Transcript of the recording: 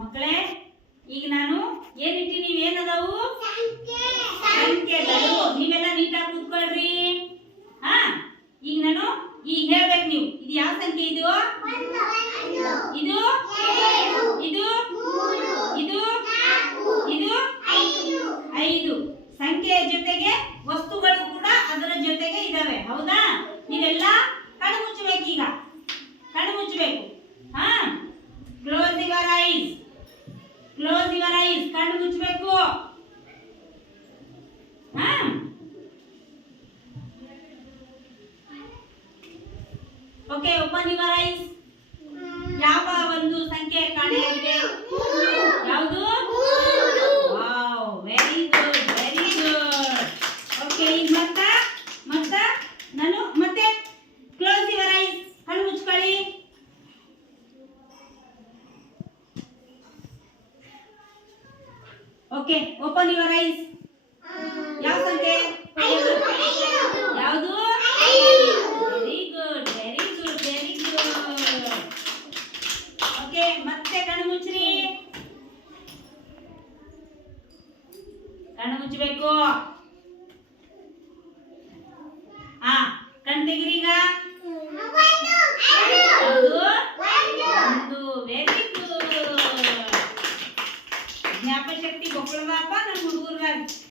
ಮಕ್ಕಳೇ ಈಗ ನಾನು ಏನಿಟ್ಟಿ ನೀವು ಏನದಾವು ಸಂಖ್ಯೆಗಳು ನೀವೆಲ್ಲ ನೀಟಾಗಿ ಕೂತ್ಕೊಳ್ರಿ. ಹಾ ಈಗ ನಾನು ಈಗ ಹೇಳ್ಬೇಕು ನೀವು ಇದು ಯಾವ ಸಂಖ್ಯೆ ಇದು ಇದು ಇದು ಇದು ಇದು 5 ಸಂಖ್ಯೆಯ ಜೊತೆಗೆ ವಸ್ತುಗಳು ಕೂಡ ಅದರ ಜೊತೆಗೆ ಇದಾವೆ. ಹೌದಾ? ನೀವೆಲ್ಲ ಕಣ್ಣು ಮುಚ್ಚಬೇಕು. ಈಗ ಕಣ್ಣು ಮುಚ್ಚಬೇಕು. ಹಾ close your ice. Close your eyes. ಕಣ್ಣು ಮುಚ್ಚಬೇಕು. ಹಾ ಓಕೆ ಓಪನ್ ಯುವರ್ ಐಸ್. ಯಾವ ಒಂದು ಸಂಖ್ಯೆ ಕಾಣೆಯಾಗಿದೆ? ಯಾವುದು? Wow very good very good. Okay ಈಗ ಮತ್ತ ನಾನು ಮತ್ತೆ ಕ್ಲೋಸ್ ಯುವರ್ ಐಸ್. ಕಣ್ಣು ಮುಚ್ಕೊಳ್ಳಿ. Okay open your eyes. ಯಾವ ಸಂಖ್ಯೆ? ಯಾವುದು? Very good very good very good. Okay ಮತ್ತೆ ಕಣ್ಣು ಮುಚ್ಚ್ರಿ. ಕಣ್ಣು ಮುಚ್ಚಬೇಕು. ಕಣ್ಣು ತೆಗಿರಿ ಈಗ.